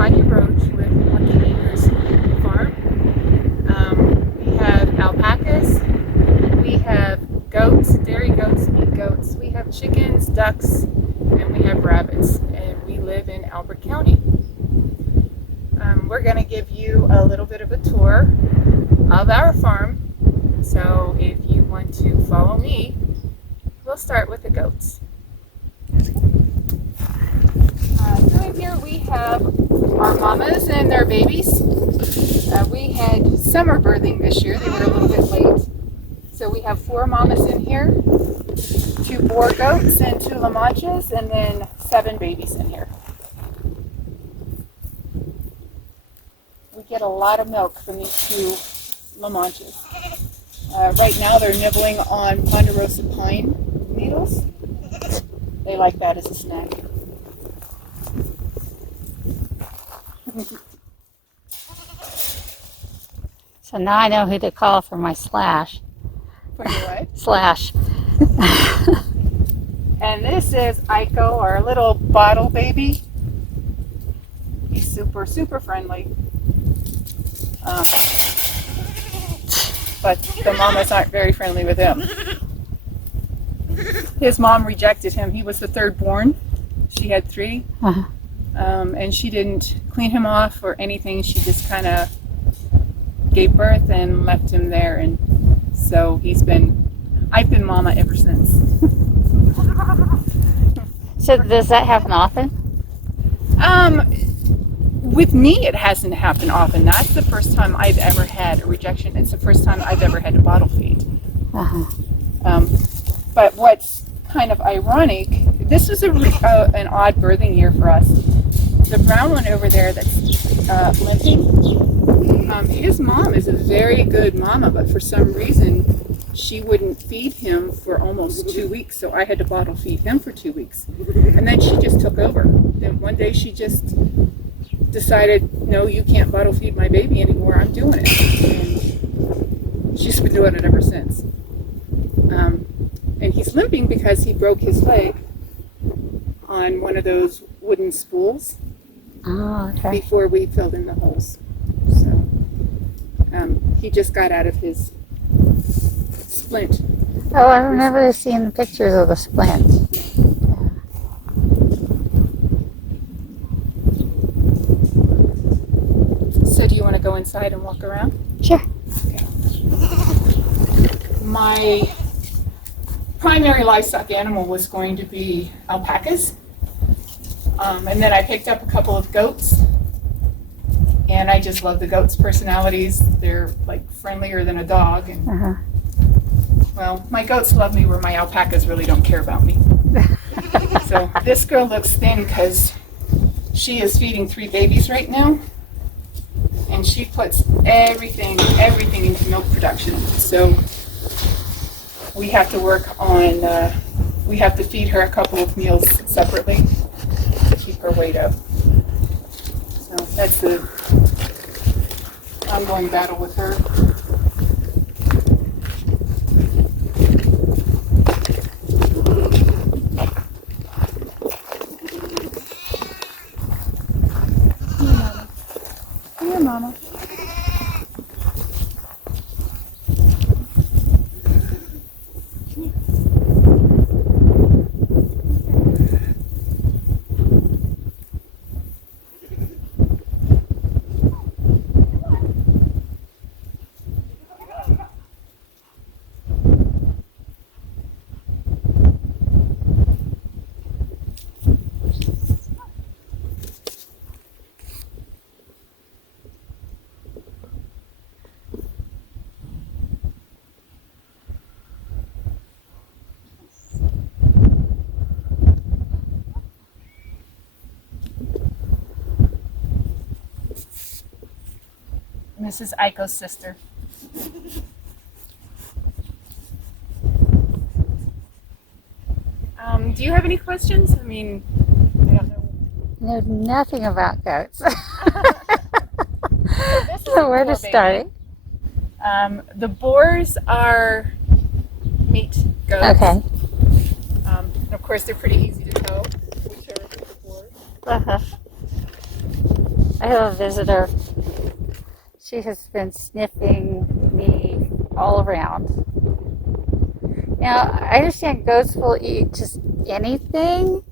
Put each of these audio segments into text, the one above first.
Tanya Roach with Lucky Acres Farm. We have alpacas, we have goats, dairy goats, meat goats, we have chickens, ducks, and we have rabbits, and we live in Albert County. We're going to give you a little bit of a tour of our farm, so if you want to follow me, we'll start with the goats. So in here we have our mamas and their babies. We had summer birthing this year. They were a little bit late. So we have 4 mamas in here, 2 boar goats and 2 La Manchas, and then 7 babies in here. We get a lot of milk from these 2 La Manchas. Right now they're nibbling on ponderosa pine needles. They like that as a snack. So now I know who to call for my slash. For your what? Slash. And this is Aiko, our little bottle baby. He's super, super friendly. But the mamas aren't very friendly with him. His mom rejected him. He was the 3rd born. She had 3. Uh-huh. And she didn't clean him off or anything. She just kind of gave birth and left him there. And so I've been mama ever since. So does that happen often? With me, it hasn't happened often. That's the first time I've ever had a rejection. It's the first time I've ever had to bottle feed. Uh-huh. But what's kind of ironic, this was an odd birthing year for us. The brown one over there that's limping, his mom is a very good mama, but for some reason she wouldn't feed him for almost 2 weeks, so I had to bottle feed him for 2 weeks. And then she just took over. And one day she just decided, no, you can't bottle feed my baby anymore, I'm doing it. And she's been doing it ever since. And he's limping because he broke his leg on one of those wooden spools. Oh, okay. Before we filled in the holes. So he just got out of his splint. Oh, I remember seeing the pictures of the splints. So do you want to go inside and walk around? Sure. Okay. My primary livestock animal was going to be alpacas. And then I picked up a couple of goats. And I just love the goats' personalities. They're like friendlier than a dog. And Uh-huh. well, my goats love me where my alpacas really don't care about me. So this girl looks thin because she is feeding 3 babies right now. And she puts everything into milk production. So we have to work on, we have to feed her a couple of meals separately to keep her weight up. So that's the ongoing battle with her. Here, Mama. And this is Aiko's sister. Do you have any questions? I mean, I don't know. Know nothing about goats. So this is So where boar to start? baby. The boars are meat goats. Okay. And of course, they're pretty easy to tell which are the boars. Uh-huh. I have a visitor. She has been sniffing me all around. Now, I understand goats will eat just anything.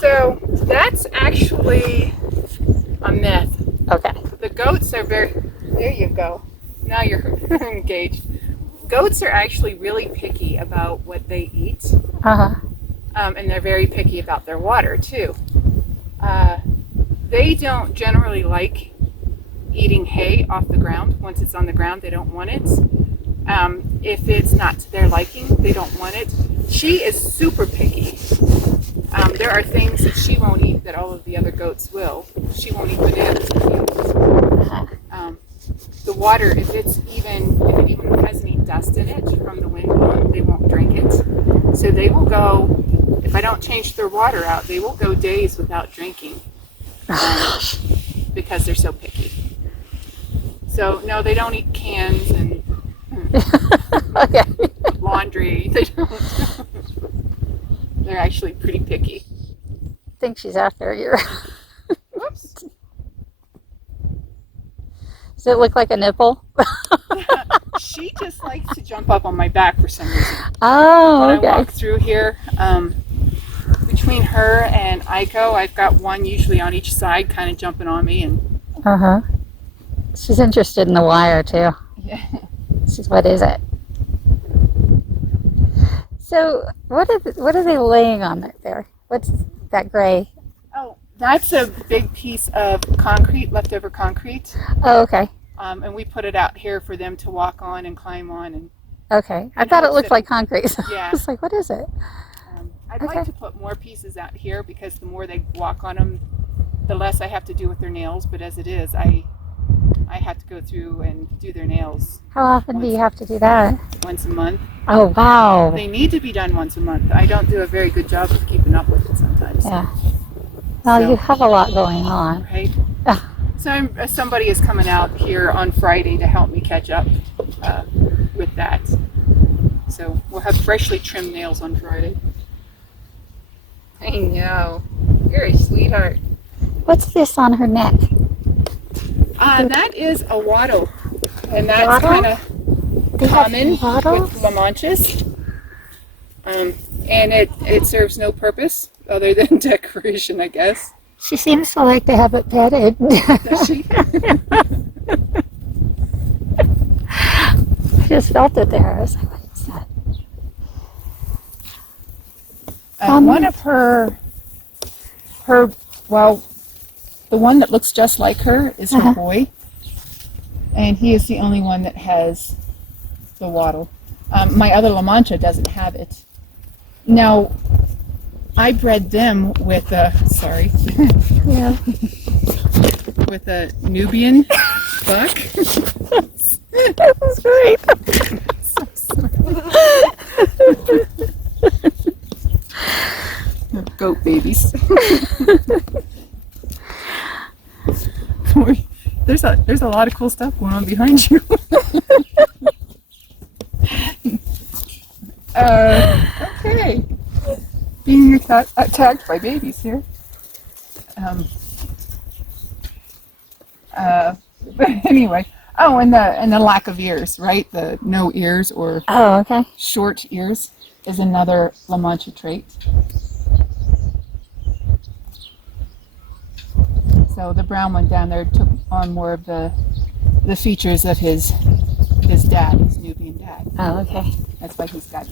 So that's actually a myth. Okay. The goats are very. There you go. Now you're engaged. Goats are actually really picky about what they eat, Uh-huh. and they're very picky about their water too. They don't generally like eating hay off the ground. Once it's on the ground, they don't want it. If it's not to their liking, they don't want it. She is super picky. There are things that she won't eat that all of the other goats will. She won't eat bananas with the others. The water, if it even has any dust in it from the wind blowing, they won't drink it. So they will go, if I don't change their water out, they will go days without drinking because they're so picky. So no, they don't eat cans and Okay. laundry. They don't. They're actually pretty picky. I think she's after you. Whoops. Does it look like a nipple? She just likes to jump up on my back for some reason. Oh, When okay. I walk through here, between her and Aiko, I've got one usually on each side kind of jumping on me. And Uh-huh. She's interested in the wire, too. yeah. She's, what is it? So, what are they laying on there? What's that gray? Oh, that's a big piece of concrete, leftover concrete. Oh, okay. And we put it out here for them to walk on and climb on. And Okay. I And thought it hopes looked that- like concrete. So Yeah. I was like, what is it? I'd Okay. like to put more pieces out here because the more they walk on them, the less I have to do with their nails. But as it is, I have to go through and do their nails How often do you have to do that? once a month. Oh, wow. They need to be done once a month. I don't do a very good job of keeping up with it sometimes. Yeah. Well, So- you have a lot going on. Right? So somebody is coming out here on Friday to help me catch up with that. So we'll have freshly trimmed nails on Friday. I know. You're a sweetheart. What's this on her neck? That is a wattle. And that's Wattle? kind of They have common wattles? with La Manchas. And it serves no purpose other than decoration, I guess. She seems to like to have it petted. Does she? I just felt it there. I was like, what is that? One of her, well, the one that looks just like her is her Uh-huh. boy. And he is the only one that has the wattle. My other La Mancha doesn't have it. Now, I bred them with Yeah. with a Nubian buck. That was great. Goat babies. There's a lot of cool stuff going on behind you. Okay. Being attacked by babies here. But anyway. Oh, and the lack of ears, right? The no ears or Oh, okay. short ears is another La Mancha trait. So the brown one down there took on more of the features of his dad, his Nubian dad. Oh, okay. That's why he's got.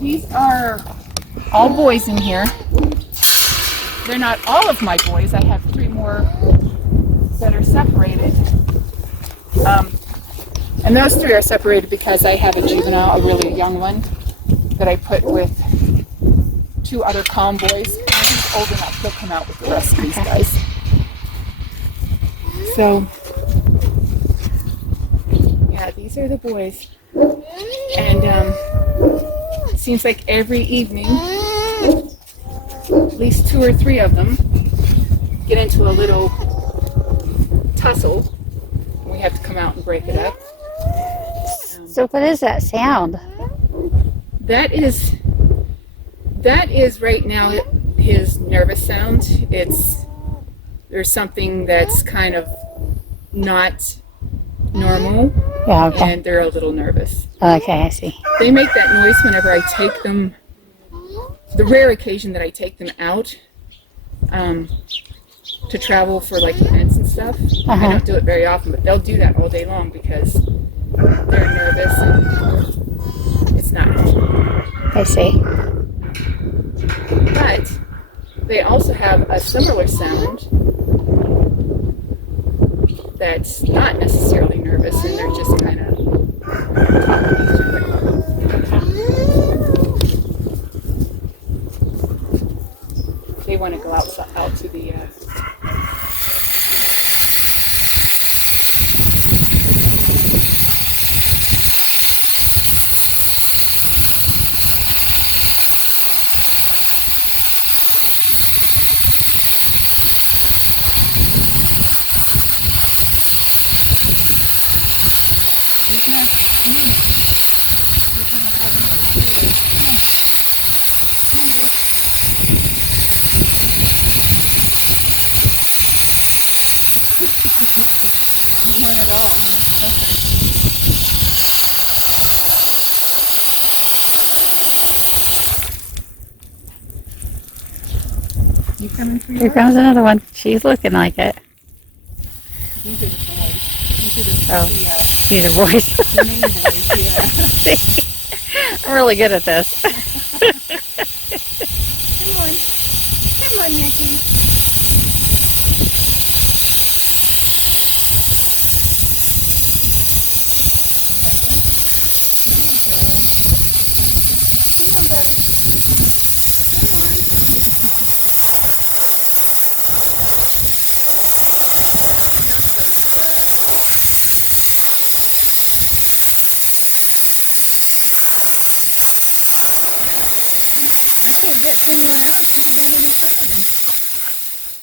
These are all boys in here. They're not all of my boys. I have 3 more that are separated. And those 3 are separated because I have a juvenile, a really young one, that I put with 2 other calm boys. And when he's old enough, he'll come out with the rest of these guys. So, yeah, these are the boys. And it seems like every evening, at least 2 or 3 of them get into a little tussle. We have to come out and break it up. So what is that sound? That is right now his nervous sound. there's something that's kind of not normal, Yeah, okay. and they're a little nervous. Okay, I see. They make that noise whenever I take them, the rare occasion that I take them out to travel for like events and stuff. I don't do it very often, but they'll do that all day long because they're nervous and it's not normal. I see. But they also have a similar sound that's not necessarily nervous, and they're just kind of talking to each other. They want to go out to the one at all, huh? Okay. You coming for Here yours? comes another one. She's looking like it. These are the boys. These are Oh. These are boys. the main boys, yeah. I'm really good at this. Come on. Come on, Nicky. Turn you around, see if you got any fun with them.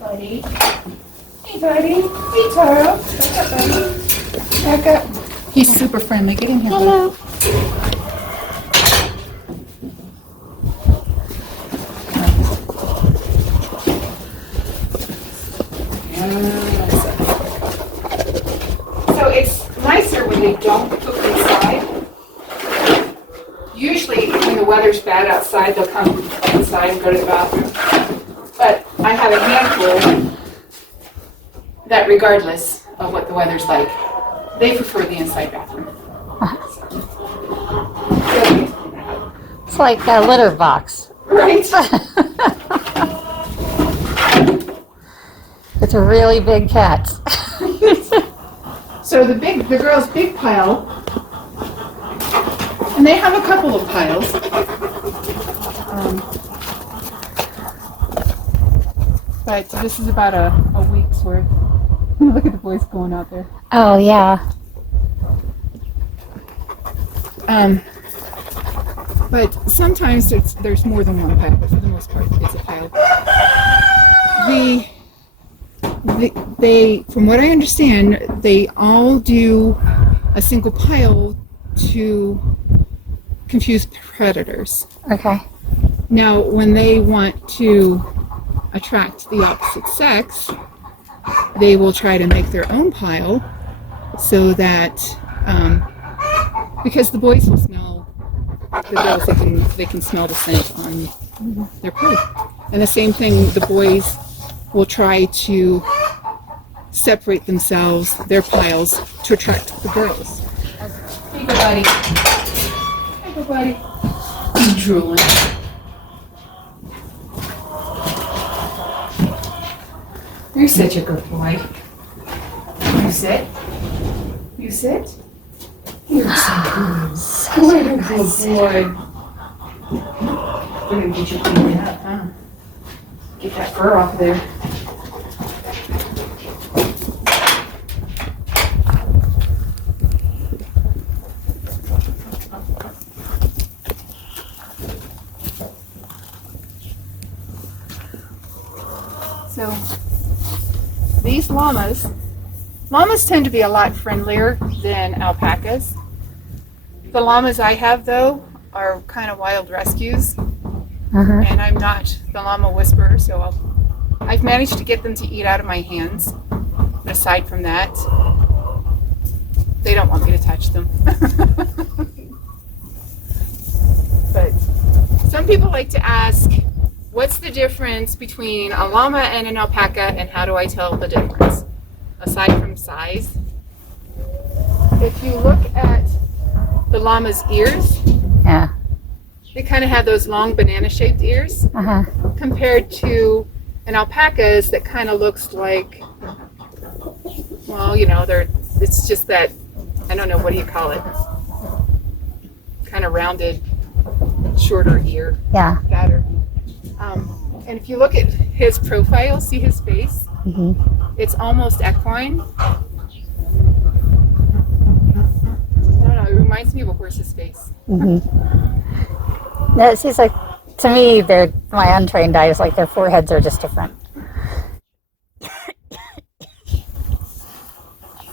Buddy. Hey, buddy. Hey, Taro. What's up, buddy? Back up. He's super friendly. Get in here, buddy. Hello. So it's nicer when they don't cook inside. Usually when the weather's bad outside, they'll come inside and go to the bathroom. But I have a handful that regardless of what the weather's like, they prefer the inside bathroom. It's like a litter box. Right? It's a really big cat. So the girl's big pile, and they have a couple of piles. But this is about a week's worth. Look at the boys going out there. Oh, yeah. But sometimes there's more than one pile, but for the most part, it's a pile. The from what I understand, they all do a single pile to confuse predators. Okay. Now, when they want to attract the opposite sex, they will try to make their own pile so that, because the boys will smell the girls, they can smell the scent on their prey. And the same thing, the boys will try to separate themselves, their piles, to attract the girls. Hey, go buddy. Hey, go buddy. He's drooling. You're such a good boy. You sit. You sit. You're so good. What a good boy. We're gonna get you cleaned up, huh? Get that fur off there. So these llamas tend to be a lot friendlier than alpacas. The llamas I have, though, are kind of wild rescues, and I'm not the llama whisperer, so I've managed to get them to eat out of my hands. But aside from that, they don't want me to touch them. But some people like to ask, what's the difference between a llama and an alpaca, and how do I tell the difference? Aside from size, if you look at the llama's ears, Yeah. they kind of have those long banana-shaped ears, compared to an alpaca's that kind of looks like, well, it's just that, I don't know, what do you call it? Kind of rounded, shorter ear. Yeah. Fatter. And if you look at his profile, see his face? It's almost equine. I don't know, it reminds me of a horse's face. No, it seems like, to me, my untrained eye is like their foreheads are just different.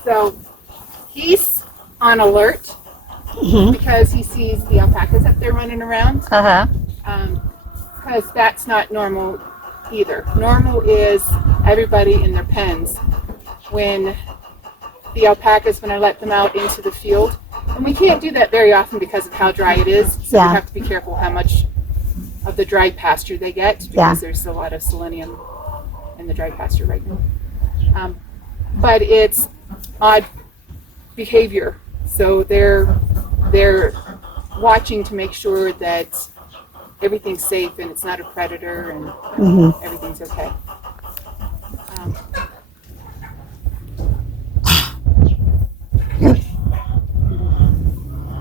So he's on alert because he sees the alpacas up there running around. Because that's not normal either. Normal is everybody in their pens. When the alpacas, when I let them out into the field, and we can't do that very often because of how dry it is, so we have to be careful how much of the dry pasture they get, because there's a lot of selenium in the dry pasture right now. But it's odd behavior, so they're watching to make sure that everything's safe and it's not a predator and everything's okay.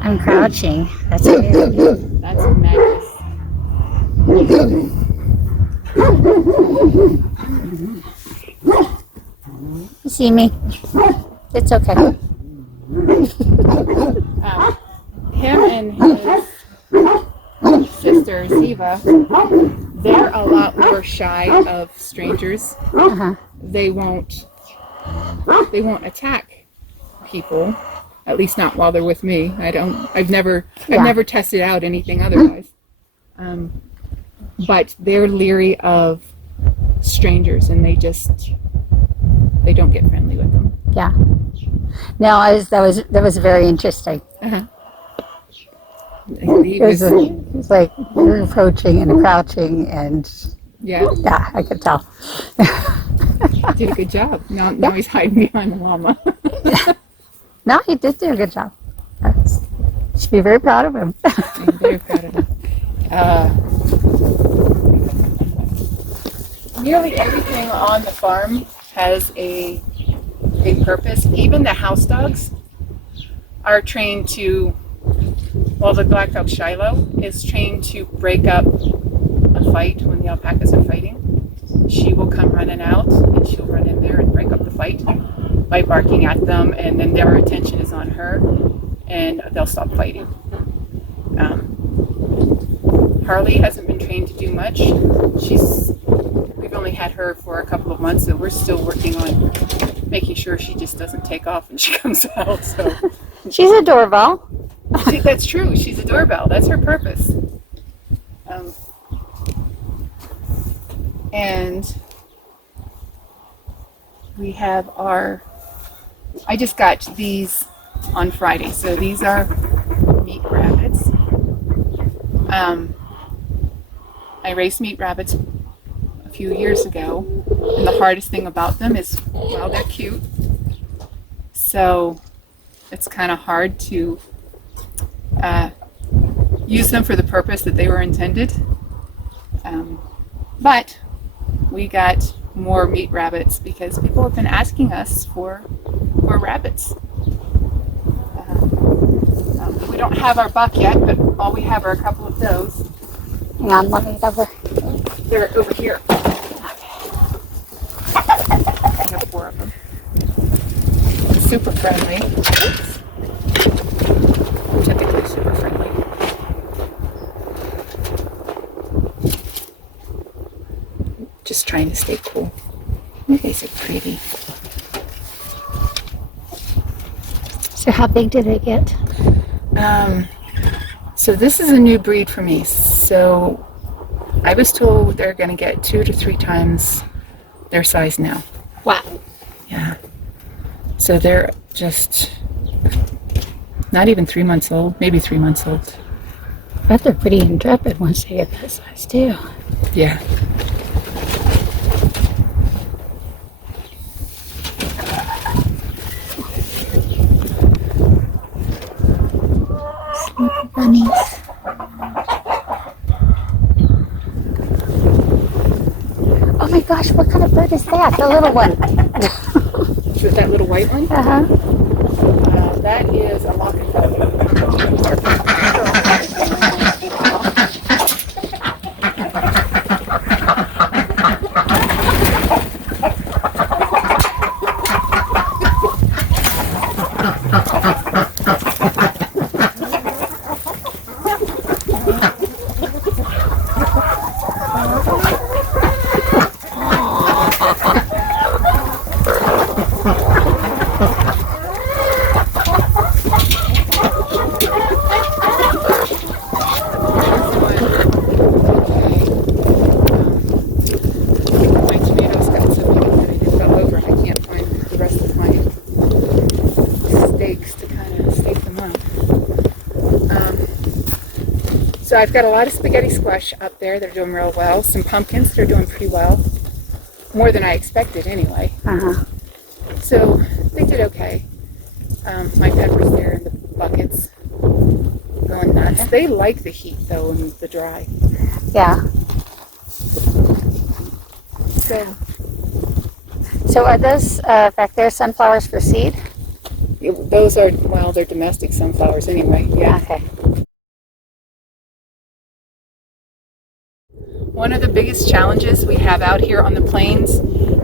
I'm crouching. That's weird. That's madness. You see me? It's okay. Him and his sister Ziva, they're a lot more shy of strangers. They won't attack people, at least not while they're with me. I've never tested out anything otherwise. But they're leery of strangers, and they don't get friendly with them. Yeah. No, that was very interesting. It was like you're approaching and crouching, and yeah, I could tell. Did a good job. Now he's hiding behind the llama. No, he did do a good job. You should be very proud of him. I'm very proud of him. Nearly everything on the farm has a purpose. Even the house dogs are trained to, the black dog Shiloh is trained to break up a fight when the alpacas are fighting. She will come running out and she'll run in there and break up the fight by barking at them, and then their attention is on her and they'll stop fighting. Harley hasn't been trained to do much. We've only had her for a couple of months, so we're still working on making sure she just doesn't take off when she comes out. So She's a doorbell. see, that's true. She's a doorbell. That's her purpose. And we have I just got these on Friday. So these are meat rabbits. I raised meat rabbits a few years ago, and the hardest thing about them is, well, they're cute. So it's kind of hard to use them for the purpose that they were intended. But we got more meat rabbits because people have been asking us for rabbits. We don't have our buck yet, but all we have are a couple of those. Hang on, let me over. They're over here. I have 4 of them. Super friendly. Oops. Typically super friendly. Just trying to stay cool. These are pretty. So how big do they get? So this is a new breed for me. So I was told they're going to get 2 to 3 times their size now. Wow. Yeah. So they're just not even 3 months old, maybe 3 months old. But they're pretty intrepid once they get that size too. Yeah. Bunnies. Oh my gosh, what kind of bird is that? The little one. With that little white one? Uh-huh. That is a mockingbird. So I've got a lot of spaghetti squash up there. They're doing real well. Some pumpkins, they're doing pretty well. More than I expected anyway. Uh-huh. So they did okay. My peppers there in the buckets. Going nuts. Okay. They like the heat though and the dry. Yeah. So are those back there sunflowers for seed? Those are, well, they're domestic sunflowers anyway. Yeah. Okay. One of the biggest challenges we have out here on the plains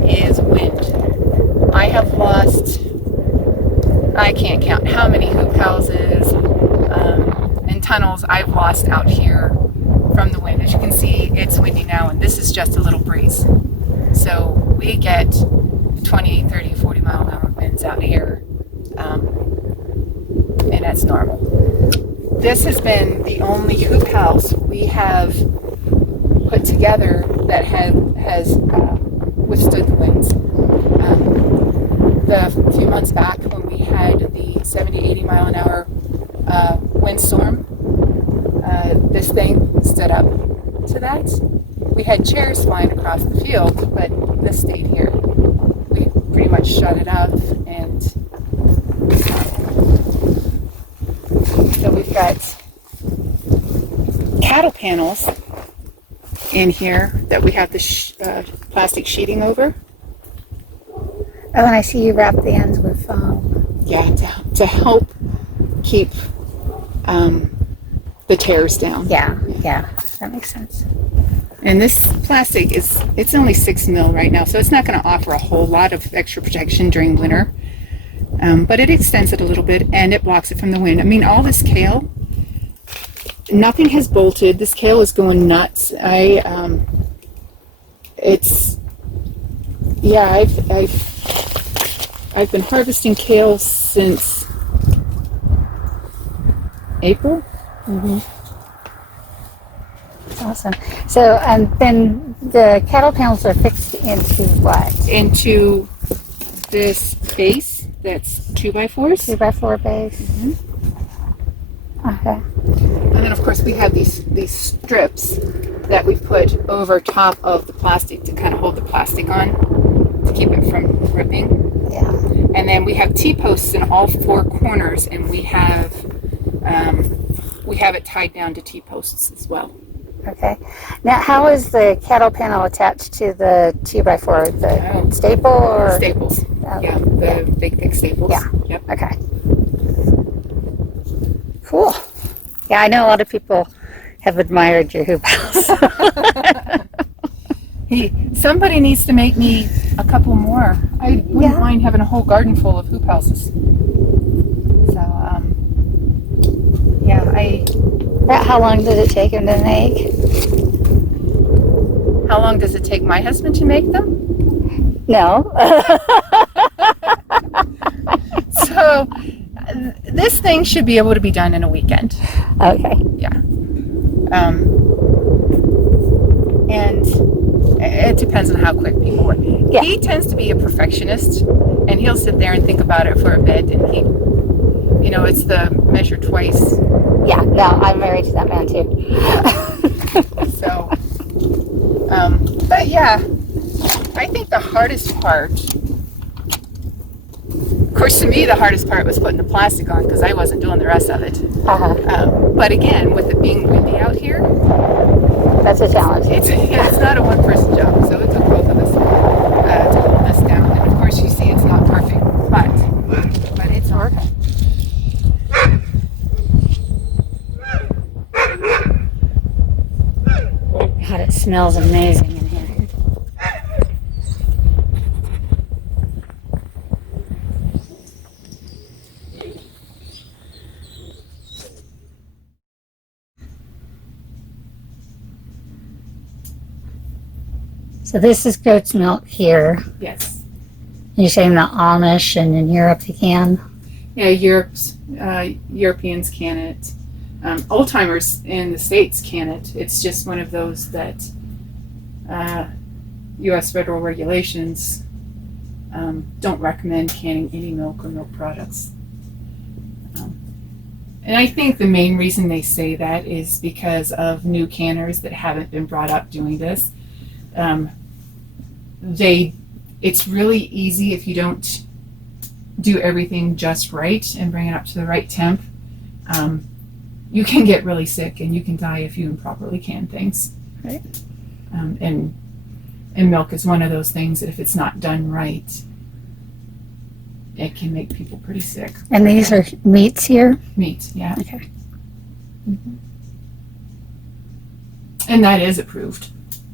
is wind. I have lost, I can't count how many hoop houses and tunnels I've lost out here from the wind. As you can see, it's windy now, and this is just a little breeze. So we get 20, 30, 40 mile an hour winds out here, and that's normal. This has been the only hoop house we have put together that has withstood the winds. The few months back when we had the 70, 80 mile an hour windstorm, this thing stood up to that. We had chairs flying across the field, but this stayed here. We pretty much shut it off, and so we've got cattle panels in here that we have the plastic sheeting over. Oh, and I see you wrap the ends with foam. Yeah, to help keep the tears down. Yeah, that makes sense. And this plastic it's only 6 mil right now, so it's not going to offer a whole lot of extra protection during winter. But it extends it a little bit, and it blocks it from the wind. I mean, all this kale, nothing has bolted. This kale is going nuts. It's Yeah, I've been harvesting kale since April. Mm-hmm. Awesome. So, and then the cattle panels are fixed into what? Into this base that's 2x4s. 2x4 base. Mm-hmm. Okay. And then, of course, we have these strips that we put over top of the plastic to kind of hold the plastic on to keep it from ripping. Yeah. And then we have T-posts in all four corners, and we have it tied down to T-posts as well. Okay. Now, how is the cattle panel attached to the 2x4? The staple or Staples? Yeah, the big thick staples. Yeah. Yep. Okay. Cool. Yeah, I know a lot of people have admired your hoop house. Hey, somebody needs to make me a couple more. I wouldn't mind having a whole garden full of hoop houses. So, How long did it take him to make? How long does it take my husband to make them? No. So, this thing should be able to be done in a weekend. Okay. Yeah. And it depends on how quick people work. Yeah. He tends to be a perfectionist, and he'll sit there and think about it for a bit, and it's the measure twice. Yeah, no, I'm married to that man too. So, but yeah, I think the hardest part, of course, to me, the hardest part was putting the plastic on because I wasn't doing the rest of it. But again, with it being windy out here, that's a challenge. It's not a one-person job, so it took both of us to hold this down. And of course, you see, it's not perfect, but it's working. God, it smells amazing in here. So this is goat's milk here. Yes. You're saying the Amish and in Europe you can? Yeah, Europeans can it. Old timers in the States can it. It's just one of those that U.S. federal regulations don't recommend canning any milk or milk products. And I think the main reason they say that is because of new canners that haven't been brought up doing this. It's really easy if you don't do everything just right and bring it up to the right temp. You can get really sick and you can die if you improperly can things. Right. And milk is one of those things that if it's not done right, it can make people pretty sick. And these are meats here? Meat, yeah. Okay. Mm-hmm. And that is approved.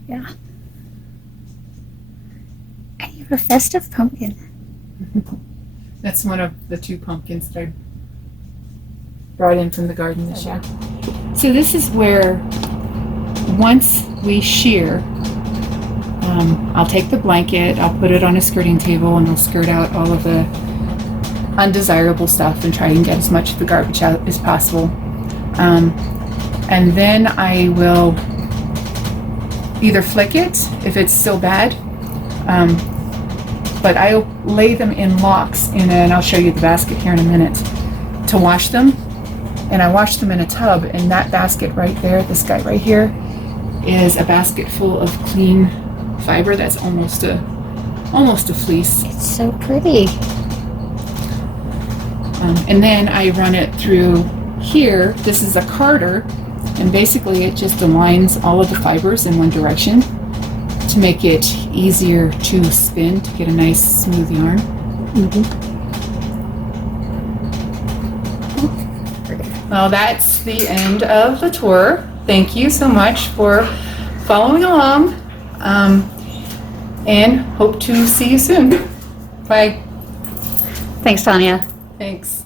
Yeah. And you have a festive pumpkin. That's one of the 2 pumpkins that I brought in from the garden this year. So this is where, once we shear, I'll take the blanket, I'll put it on a skirting table, and we'll skirt out all of the undesirable stuff and try and get as much of the garbage out as possible. And then I will either flick it if it's still bad, but I'll lay them in locks and I'll show you the basket here in a minute to wash them. And I wash them in a tub, and that basket right there, this guy right here, is a basket full of clean fiber that's almost a fleece. It's so pretty. And then I run it through here. This is a carder, and basically it just aligns all of the fibers in one direction to make it easier to spin to get a nice smooth yarn. Mm-hmm. Well, that's the end of the tour. Thank you so much for following along, and hope to see you soon. Bye. Thanks, Tanya. Thanks.